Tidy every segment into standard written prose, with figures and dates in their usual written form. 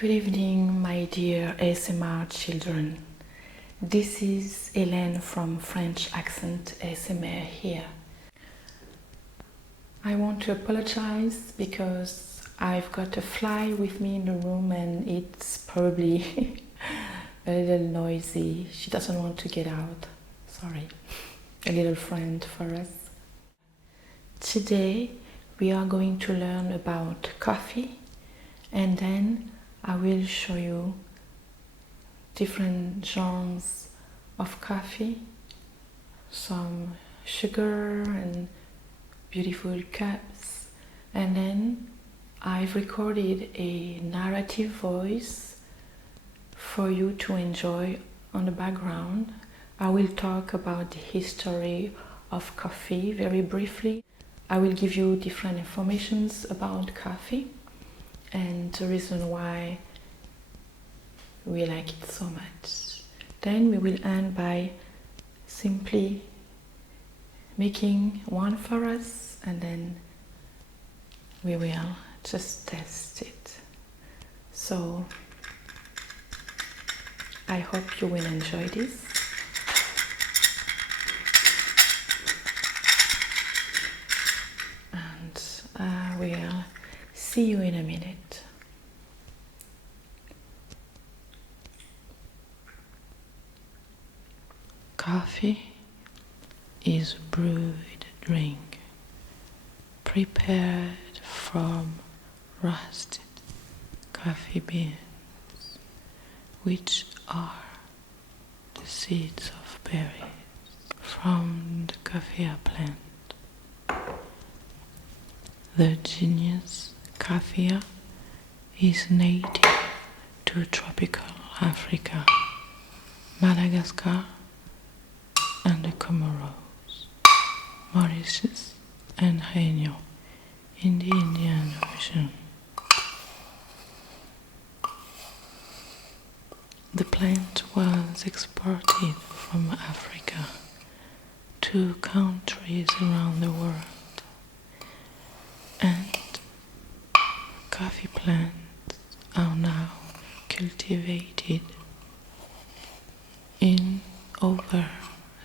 Good evening, my dear ASMR children. This is Hélène from French Accent ASMR here. I want to apologize because I've got a fly with me in the room and it's probably a little noisy. She doesn't want to get out. Sorry. A little friend for us. Today we are going to learn about coffee, and then I will show you different genres of coffee, some sugar and beautiful cups, and then I've recorded a narrative voice for you to enjoy on the background. I will talk about the history of coffee very briefly. I will give you different informations about coffee and the reason why we like it so much. Then we will end by simply making one for us, and then we will just test it. So I hope you will enjoy this. And I will see you in a minute. Coffee is a brewed drink prepared from roasted coffee beans, which are the seeds of berries from the coffea plant. The genus Coffea is native to tropical Africa, Madagascar, and the Comoros, Mauritius, and Réunion in the Indian Ocean. The plant was exported from Africa to countries around the world, and coffee plants are now cultivated in over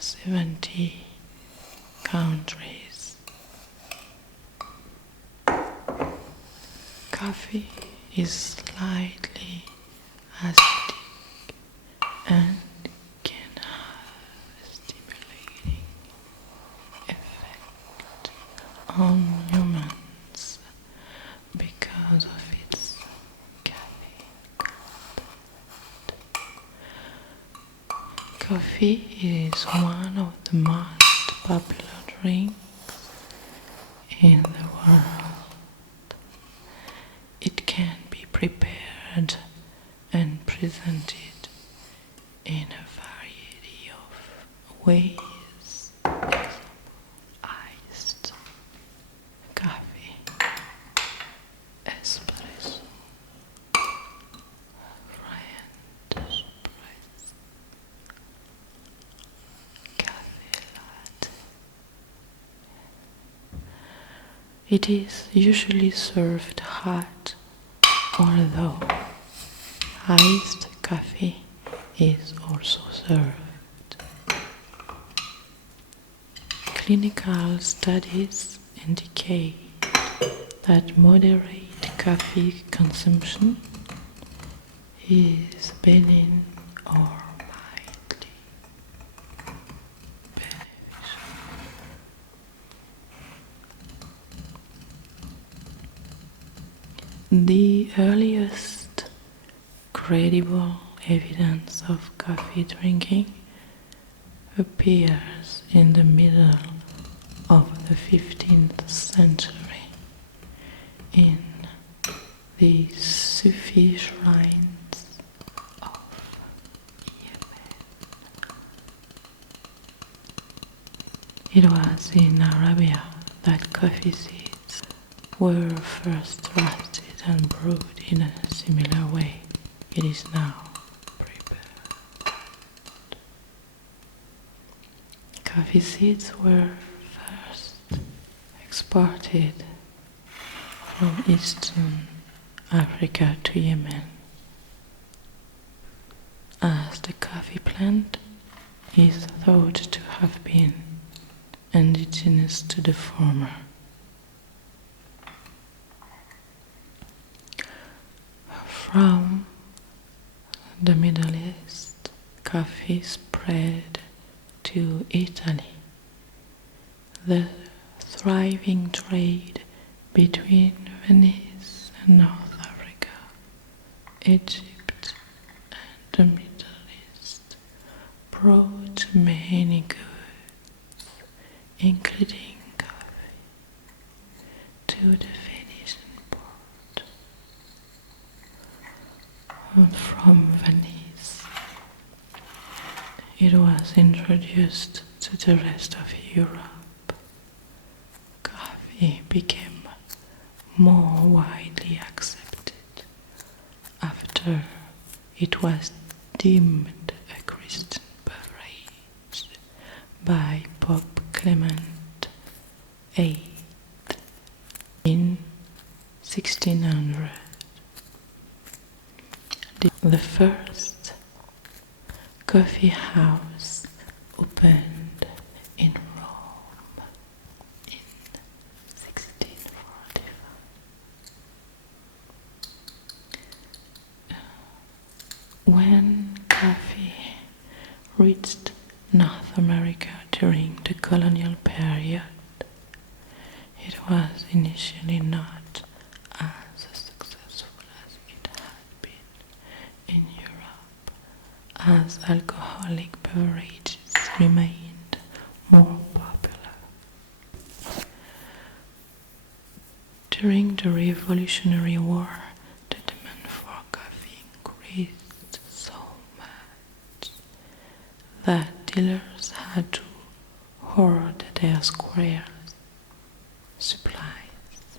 70 countries. Coffee is slightly acidic and can have a stimulating effect on humans because of its caffeine content. Coffee is one of the most popular drinks in the world. It can be prepared and presented in a variety of ways. Example, iced coffee, espresso, French press, cafe latte. It is usually served hot, although iced coffee is also served. Clinical studies indicate that moderate coffee consumption is benign or mildly beneficial. The earliest credible evidence of coffee drinking appears in the middle of the 15th century in the Sufi shrines of Yemen. It was in Arabia that coffee seeds were first roasted and brewed in a similar way. It is now prepared. Coffee seeds were first exported from Eastern Africa to Yemen as the coffee plant is thought to have been indigenous to the former. From the Middle East, coffee spread to Italy. The thriving trade between Venice and North Africa, Egypt, and the Middle East brought many goods, including coffee, to the Venetian port. And from Venice, it was introduced to the rest of Europe. Coffee became more widely accepted after it was deemed a Christian beverage by Pope Clement VIII in 1600. The first coffee house opened in Rome in 1645. When coffee reached North America during the colonial period, it was initially not as successful as it had been in Europe, as alcoholic beverages remained more popular. During the Revolutionary War, the demand for coffee increased so much that dealers had to hoard their squares supplies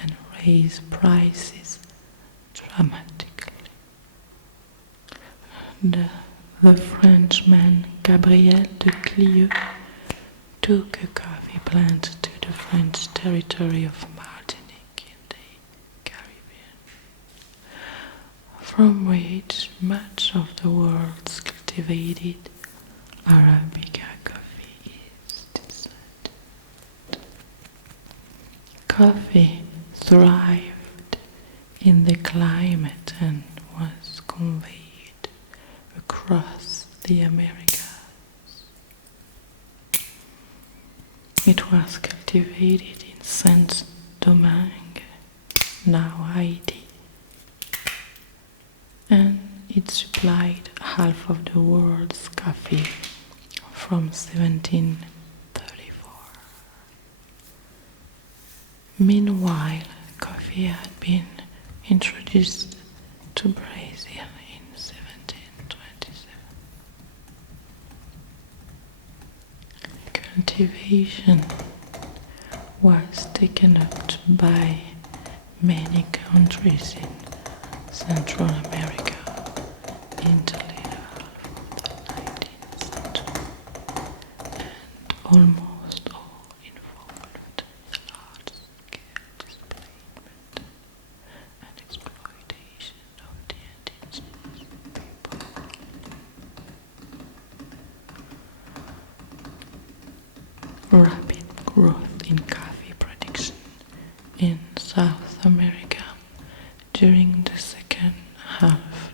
and raise prices dramatically. The Frenchman Gabriel de Clieu took a coffee plant to the French territory of Martinique in the Caribbean, from which much of the world's cultivated Arabica coffee is descended. Coffee thrived in the climate and was conveyed across the Americas. It was cultivated in Saint-Domingue, now Haiti, and it supplied half of the world's coffee from 1734. Meanwhile, coffee had been introduced to Brazil in 1727. Cultivation was taken up by many countries in Central America in the later half of the 19th century, and almost all involved in large-scale displacement and exploitation of the indigenous people. Rapid growth in coffee production in South America during the second half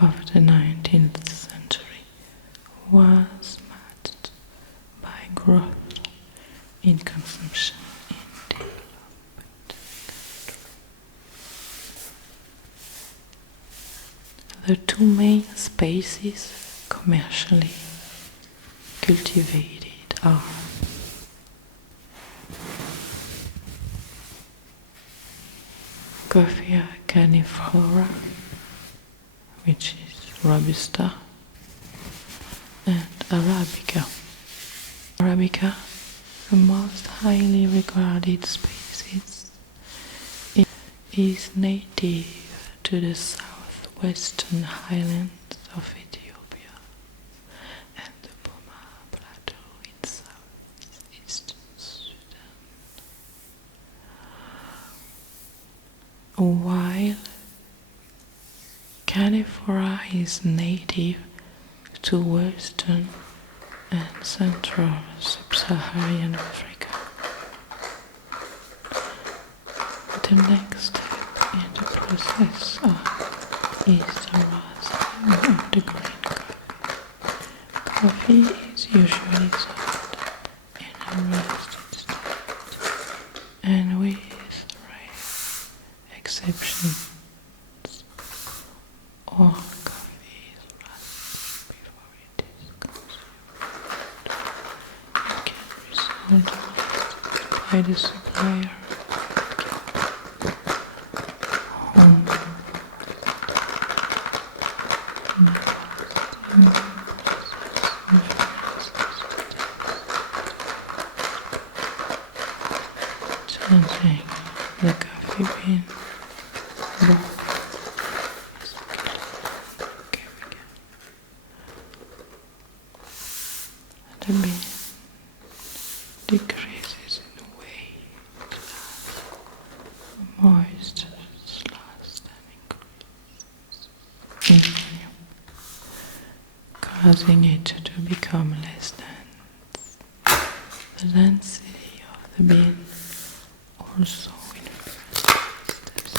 of the 19th century was matched by growth in consumption in developed countries. The two main species commercially cultivated are Coffea caniflora, which is Robusta, and Arabica. Arabica, the most highly regarded species, is native to the southwestern highlands of Ethiopia and the Poma Plateau in southeastern Sudan. While Canephora is native to Western and Central Sub-Saharan Africa. The next step in the process is the roasting of the green coffee. Coffee is usually sold in a roasted state, and with rare exceptions, all coffee is roasted before it is consumed. It can be sold roasted by the supplier. Changing the coffee bean. The bean decreases in weight as moisture lasts and increases in volume, causing it to become less dense. The density of the bean also influences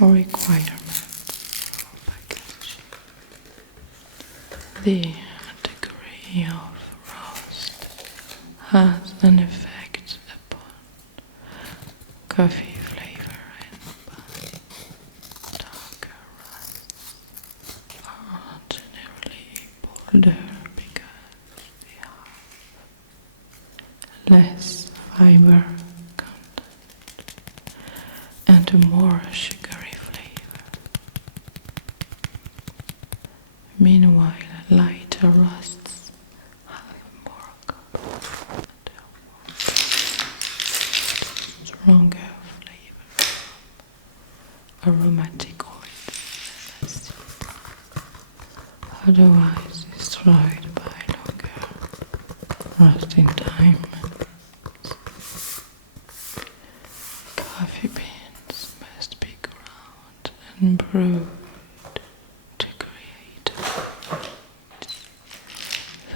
or requirements of packaging. The degree of roast has an effect upon coffee flavor and bun. Darker roasts are generally bolder because they have less fiber content and a more sugary flavor. Meanwhile, lighter roasts have more content and stronger flavor from aromatic oils and acid, otherwise destroyed by longer roasting time. Coffee beans must be ground and brewed to create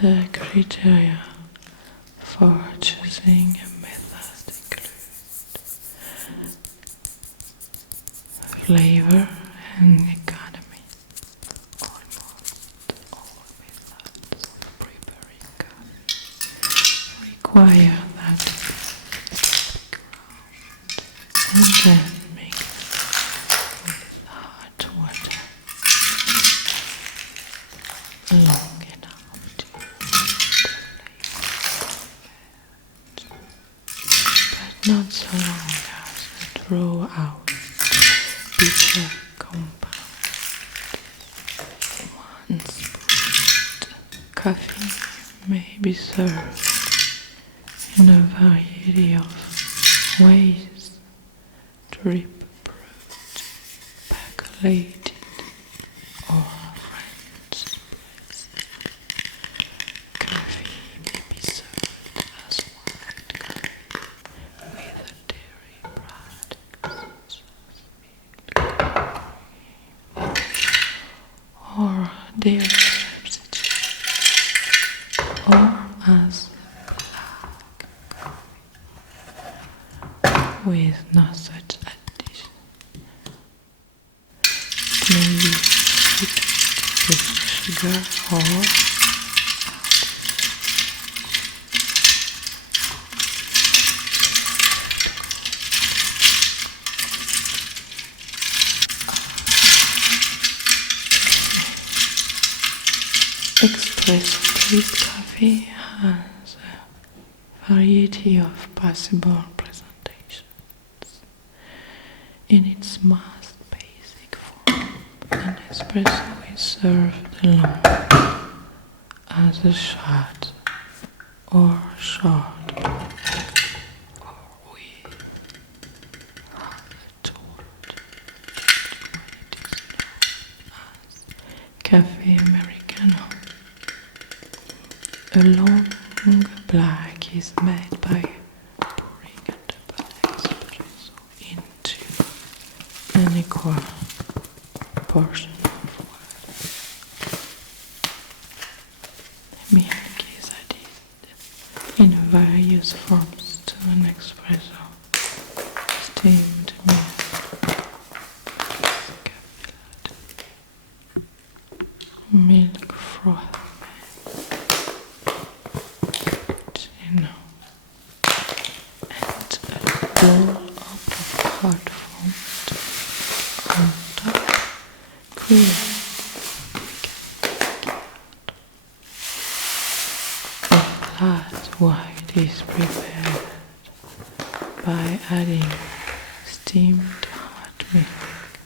the criteria for choosing a method include flavor and economy. Almost all methods of preparing coffee require that and then mix with hot water long enough to but not so long as to draw out bitter compound. Once brewed, coffee may be served in a variety of ways: drip brewed, percolated, or French press. Coffee may be served as white coffee with dairy products or dairy substitute, or as black coffee with no such addition. It may be sweetened with sugar or espresso drip coffee has a variety of possible presentations. In its most basic form, an espresso is served alone, as a shot or short, or with hot told. It is known as Cafe Americano. A long black is made by pouring a double espresso into unequal portion of water. Milk is added in various forms to an espresso. Steamed milk, milk froth, and a bowl of hot foam on top, cream. That's why it is prepared by adding steamed hot milk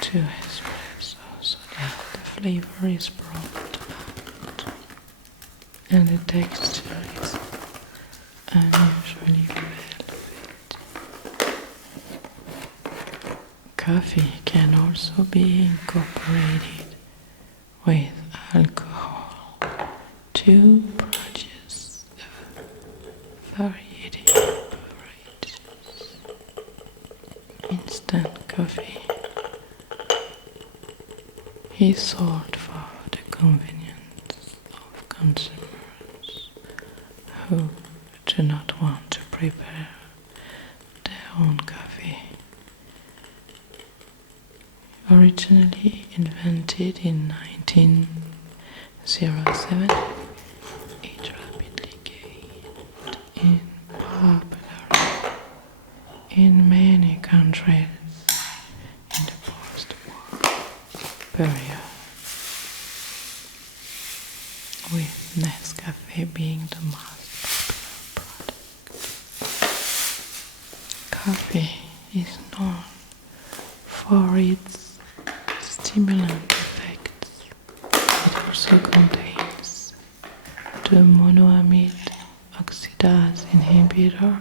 to espresso so that the flavor is brought out and the texture is unusually velvety. Coffee can also be incorporated with alcohol to produce a variety of beverages. Instant coffee is sold for the convenience of consumers who do not want to prepare their own coffee. Originally invented in 1907, it rapidly gained in popularity in many countries in the post-war period, with Nescafe being the most popular product. Coffee is known for its stimulant effects. It also contains the monoamide oxidase inhibitor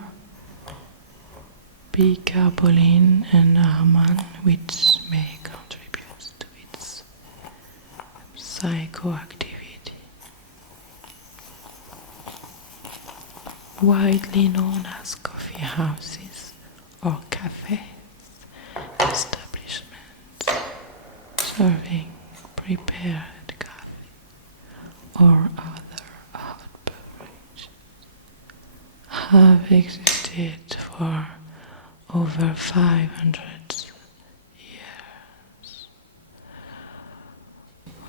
bicarbolene and Arman, which may contribute to its psychoactivity. Widely known as coffee houses or cafes, establishments serving prepared coffee or other hot beverages have existed for over 500 years.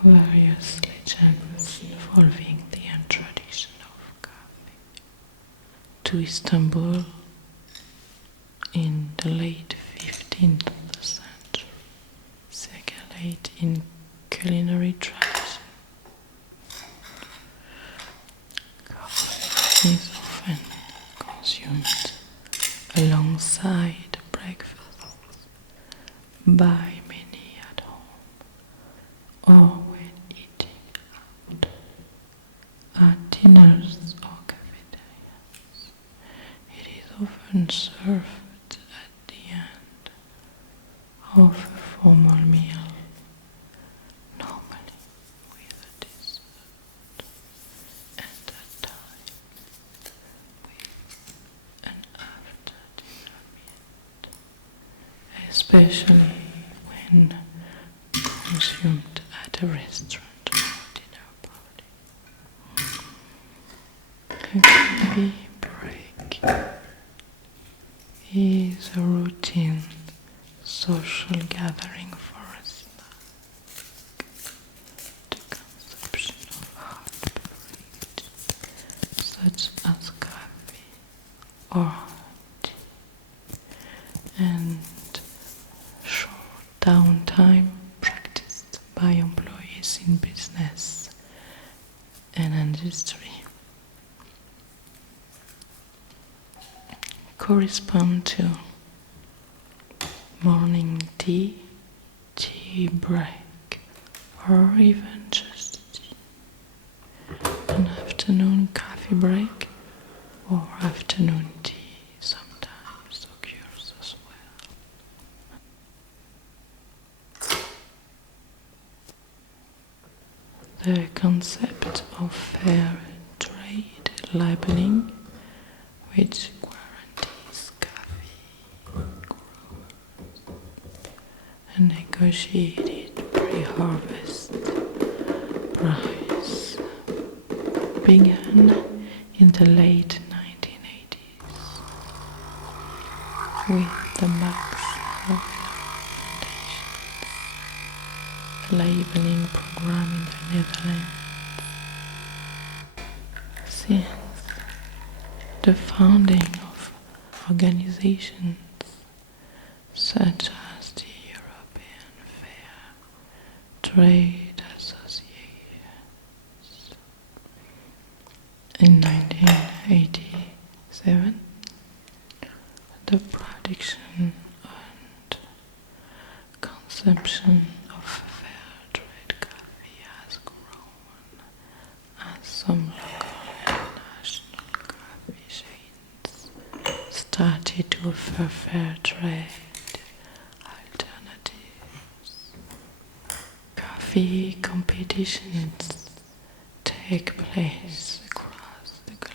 Various legends involving the introduction of coffee to Istanbul in the late 15th century circulate in culinary tradition. Coffee is often consumed alongside breakfast by many at home or when eating out at dinners or cafeterias. It is often served at the end of a formal meal, normally with a dessert, and at times with an after-dinner meal, especially when consumed at a restaurant or dinner party. A coffee break is a routine social gathering for a snack, the consumption of hot beverages such as coffee or tea, and short downtime practiced by employees in business and industry correspond to morning tea, tea break, or even just tea, an afternoon coffee break, or afternoon tea sometimes occurs as well. The concept of fair trade labeling, which guarantees coffee growers a negotiated pre-harvest price began in the late 1980s with the Max Foundation's labeling program in the Netherlands. Since the founding of organizations such as the European Fair Trade Associations in 1987, the production and consumption of fair trade coffee has grown as some local and national coffee chains started to offer fair trade alternatives. Coffee competitions take place across the globe,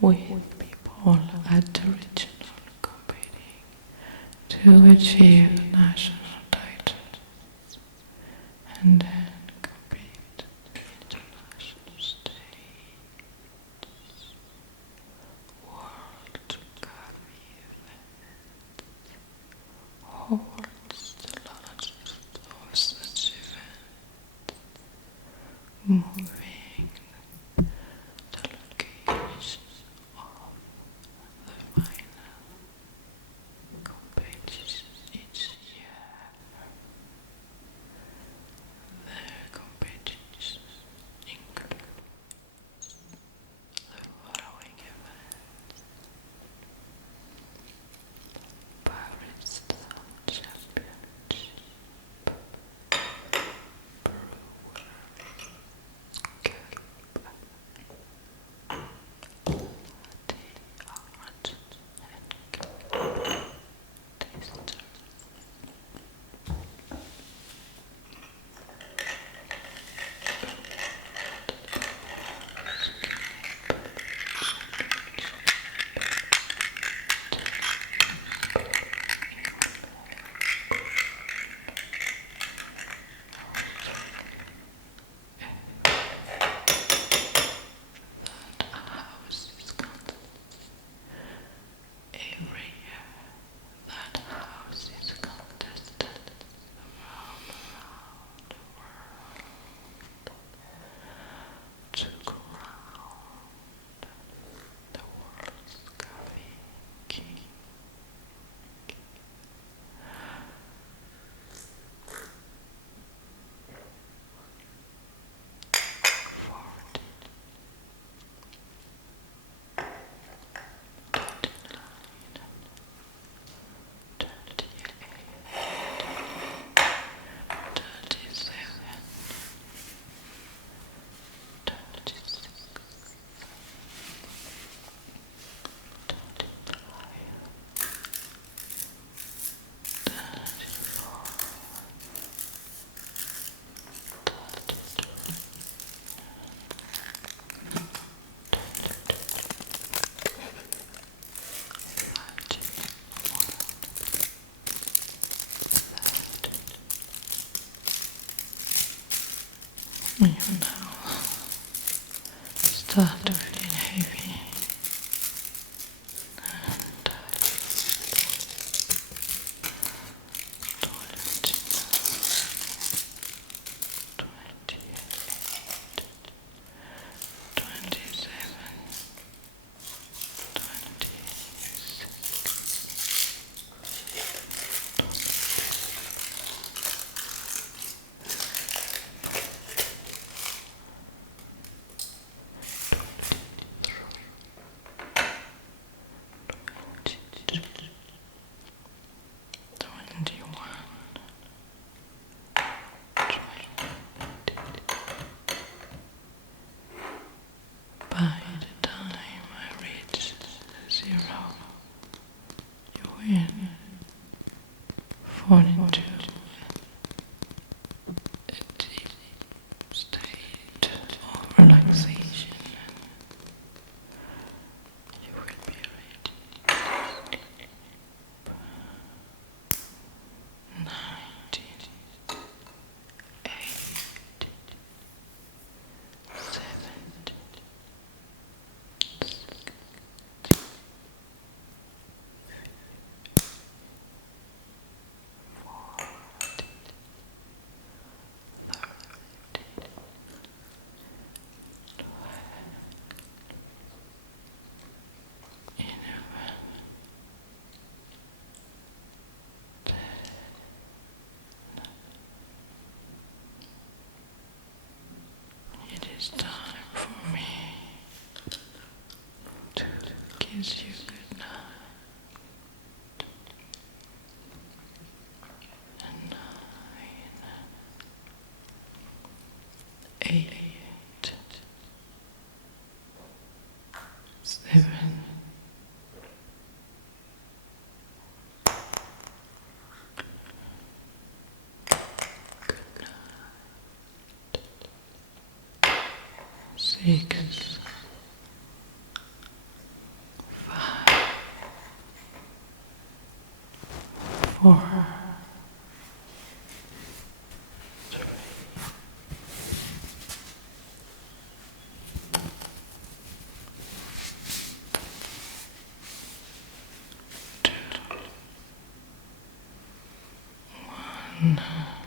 with people at the regional competing to achieve national titles and then compete in international stages. World Coffee Event holds the largest of such events, moving the location of the final competition each year. The competitions include the following events: Barista Championship, Brewer Cup, Latte Art and Taster. Houses contest. Every year, that house is contested around the world to crown the world's coffee king. You now start to feel heavy and tired. 42. A deep state of relaxation. You will be ready to sleep. 6, 5, 4, 3, 2, 1.